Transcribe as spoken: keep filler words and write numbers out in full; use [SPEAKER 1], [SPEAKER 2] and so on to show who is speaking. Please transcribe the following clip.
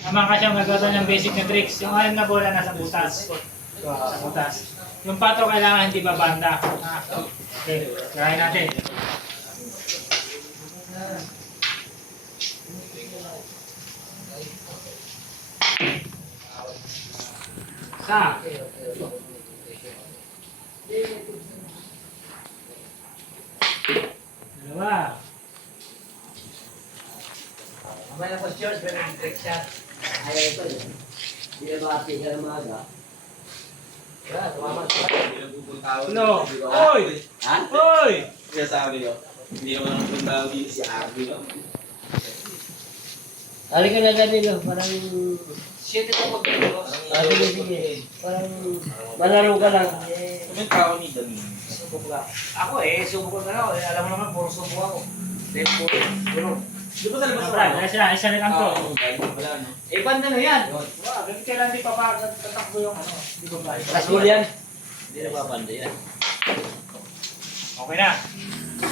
[SPEAKER 1] Tama ka siyang nagagawa ng basic na tricks. Yung anim na bola nasa butas. Sa butas. Yung pato kailangan hindi babanda. Ah, okay, try natin. Sa. Dalawa.
[SPEAKER 2] Mamaya na po, George, pero yung trick shot. Ayaw ito yun. Hindi na bati ka ng maga. Yeah, tumama siya.
[SPEAKER 1] Ulo. Oy!
[SPEAKER 3] Ha?
[SPEAKER 1] Oy!
[SPEAKER 3] Kaya sabi ko, hindi naman ang punta dito si Abby, no?
[SPEAKER 2] Hari ka na ganito, parang...
[SPEAKER 4] Shit, ito mag-ano.
[SPEAKER 2] Ah, sige, sige. Parang malaro ka lang. Eh,
[SPEAKER 3] May tao ni Damin.
[SPEAKER 4] Subok lang. Ako eh, subok ko na ako. Eh, alam mo naman, puro subok ako. Then, puro, puro.
[SPEAKER 3] Di ba sa labas
[SPEAKER 1] Brad, isa na, isa na lang to.
[SPEAKER 3] Oo, galing pala, no?
[SPEAKER 4] Eh, banda na yan.
[SPEAKER 1] Wow, ganun kailan di pa pa tatakbo yung ano. Di ba ba?
[SPEAKER 2] Last ball yan. Hindi na papanda yan.
[SPEAKER 1] Okay na.